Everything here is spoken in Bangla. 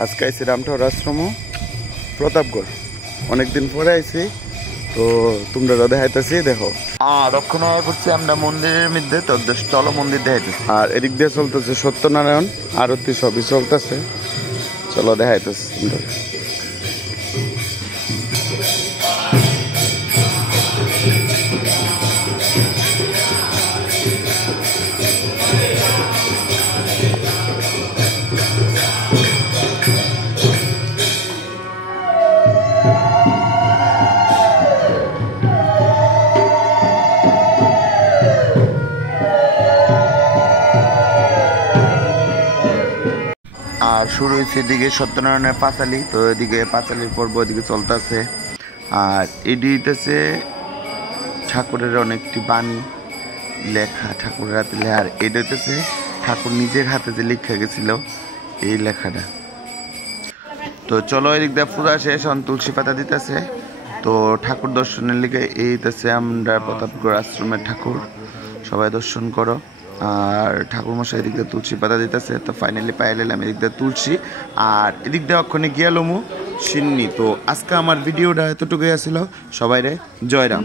আজকে আইসি রামঠাকুর আশ্রম প্রতাপগড়, অনেকদিন পরে আইসি। তো তোমরা দেখাইতেছি, দেখো দক্ষিণ করছি আমরা মন্দিরের মধ্যে। তো চলো মন্দির দেখাইতেছি। আর এদিক দিয়ে চলতেছে সত্যনারায়ণ আরতি, সবই চলতেছে। চলো দেখাইতেছি। আর শুরু হয়েছে এদিকে সত্যনারায়ণের পাঁচালি। তো এদিকে পাঁচালির পর্ব এদিকে চলতেছে। আর এটি হইতেছে ঠাকুরের অনেকটি বাণী লেখা, ঠাকুরের হাতে লেখা। আর এটা হইতেছে ঠাকুর নিজের হাতে যে লেখা গেছিল এই লেখাটা। তো চলো এদিক দিয়ে পূজা শেষ, এখন তুলসী পাতা দিতেছে। তো ঠাকুর দর্শনের লিগে এইতেছে আমরা প্রতাপগড় আশ্রমের ঠাকুর, সবাই দর্শন করো। আর ঠাকুর মশাই এদিক দিয়ে তুলসী পাতা দিতেছে। তো ফাইনালি পাইলাম এদিক দিয়ে তুলসী, আর এদিক দিয়ে অক্ষণে গিয়ালমু সিন্নি। তো আজকে আমার ভিডিওটা এতটুকুই আসছিল। সবাই রে জয়রাম।